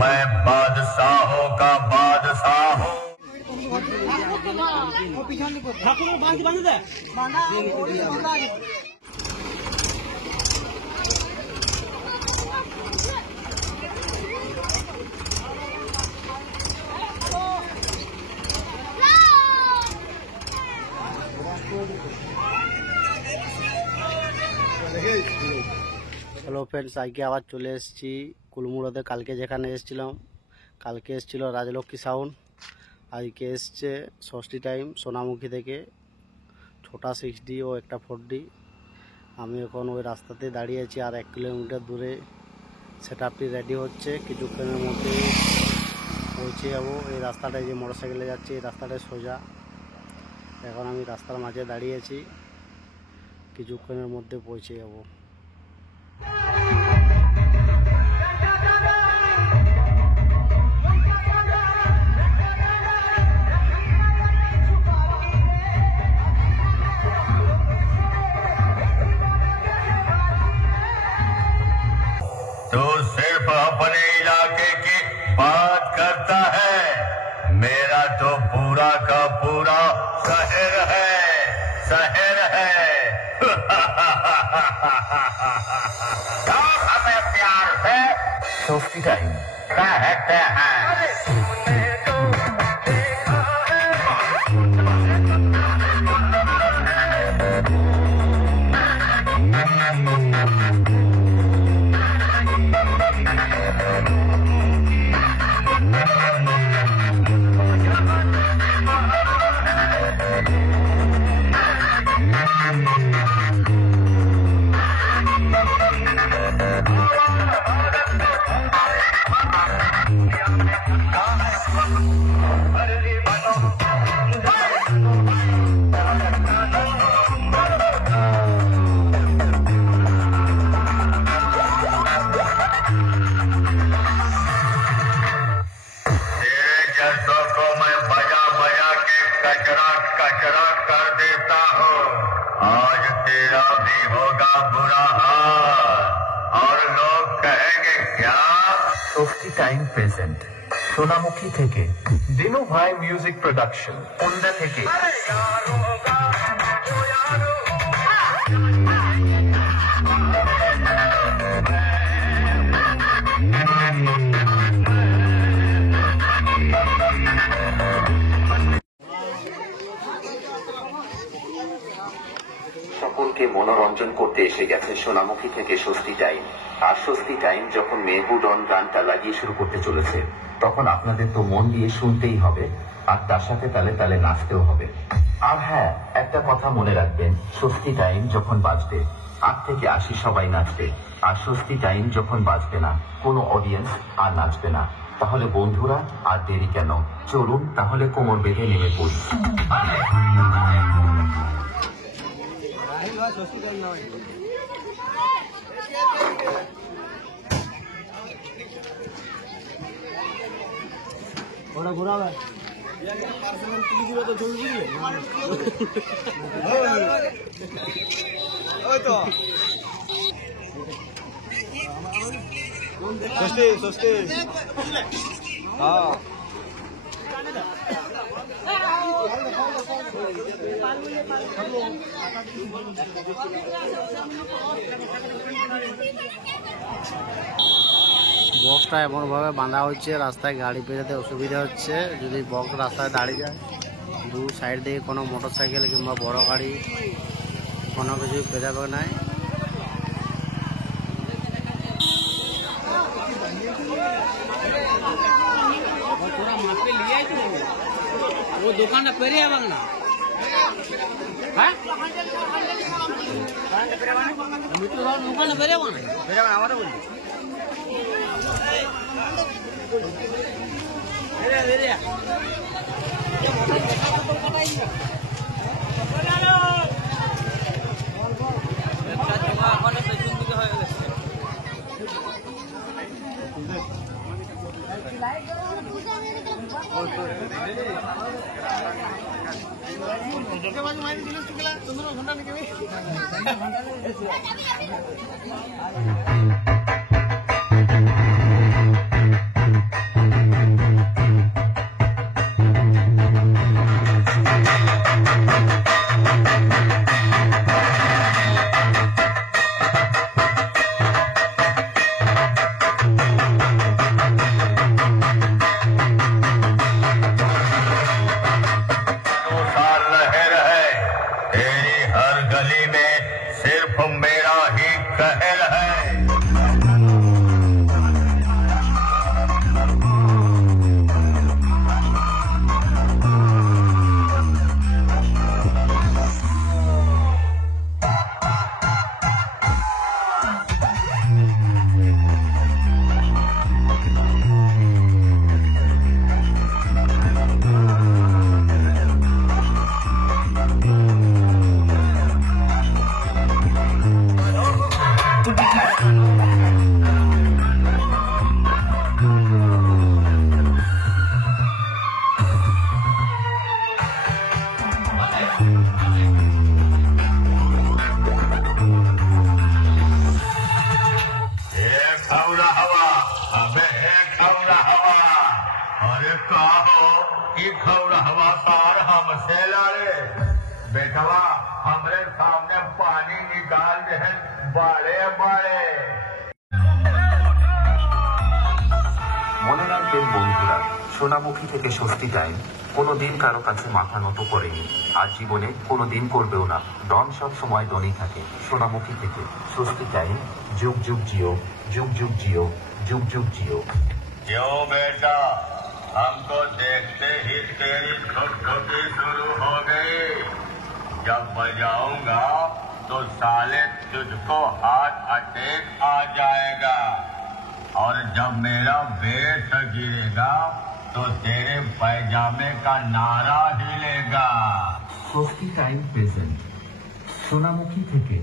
मैं बादशाहों का बादशाह हूँ। হ্যালো ফ্রেন্ডস, আজকে আবার চলে এসেছি কুলমুড়োতে। কালকে যেখানে এসেছিলাম, কালকে এসেছিল রাজলক্ষ্মী সাউন্ড, আজকে এসছে ষষ্ঠী টাইম সোনামুখী থেকে, ছোটা 6D ও একটা 4D। আমি এখন ওই রাস্তাতে দাঁড়িয়ে আছি, আর 1 কিলোমিটার দূরে সেট আপটি রেডি হচ্ছে। কিছুক্ষণের মধ্যে পৌঁছে যাবো। এই রাস্তাটায় যে মোটরসাইকেলে যাচ্ছে, এই রাস্তাটায় সোজা। এখন আমি রাস্তার মাঝে দাঁড়িয়ে আছি, কিছুক্ষণের মধ্যে পৌঁছে যাবো। तो सिर्फ अपने इलाके की बात करता है, मेरा तो पूरा का पूरा शहर है, शहर है। हमें प्यार से सोफ्टी टाइम कहते हैं। कचरा कर देता हूँ, आज तेरा भी होगा बुरा हाल, और लोग कहेंगे क्या। सोफ्टी टाइम प्रेजेंट सोनामुखी থেকে দিনু ভাই মিউজিক প্রোডাকশন কুন্দা থেকে। সকলকে মনোরঞ্জন করতে এসে গেছে সোনামুখী থেকে ষষ্ঠী টাইম। আর ষষ্ঠী টাইম যখন মেহুডন গানটা লাগিয়ে শুরু করতে চলেছে, তখন আপনাদের তো মন দিয়ে শুনতেই হবে, আর তার সাথে তালে তালে নাচতেও হবে। আর হ্যাঁ, একটা কথা মনে রাখবেন, ষষ্ঠী টাইম যখন বাজবে 8 থেকে 80 সবাই নাচবে, আর ষষ্ঠী টাইম যখন বাজবে না, কোনো অডিয়েন্স আর নাচবে না। তাহলে বন্ধুরা আর দেরি কেন, চলুন তাহলে কোমর বেঁধে নেমে পড়ি। ওরা ঘোরাবে তো জরুরি ষষ্ঠী ষষ্ঠী হ্যাঁ বক্সটা এমনভাবে বাঁধা হচ্ছে, রাস্তায় গাড়ি পেরোতে অসুবিধা হচ্ছে। যদি বক্স রাস্তায় দাঁড়িয়ে যায়, দু সাইড দিয়ে কোনো মোটরসাইকেল কিংবা বড় গাড়ি কোনো কিছু পেরাবে নাই। ও দোকানটা পেরে যাবেন না, হ্যাঁ দোকানে পেরে যাবো না, আমারও বলছি तो मेरा ही कहर है। अरे कहो कि खौरहवा सार हमसे लड़े, बेटवा हमरे सामने पानी निकाल दे बड़े बड़े। মনে রাখবেন বন্ধুরা, সোনামুখী থেকে স্বস্তি টাইম কোনোদিন কারো কাছে মাথা নত করেনি, আর জীবনে কোনোদিন করবেও না। ডন সব সময় ডনই থাকে। সোনামুখী থেকে স্বস্তি টাইম, যুগ যুগ জিও, যুগ যুগ জিও, যুগ যুग जियो। क्यों बेटा, हमको देखते ही तेरी ठुकठुकी शुरू हो गई। जब बजाऊंगा तो साले तुझको हार्ट अटैक आ जाएगा, और जब मेरा बेस गिरेगा तो तेरे पैजामे का नारा हिलेगा। স্বস্তি টাইম প্রেজেন্ট সোনামুখী থেকে।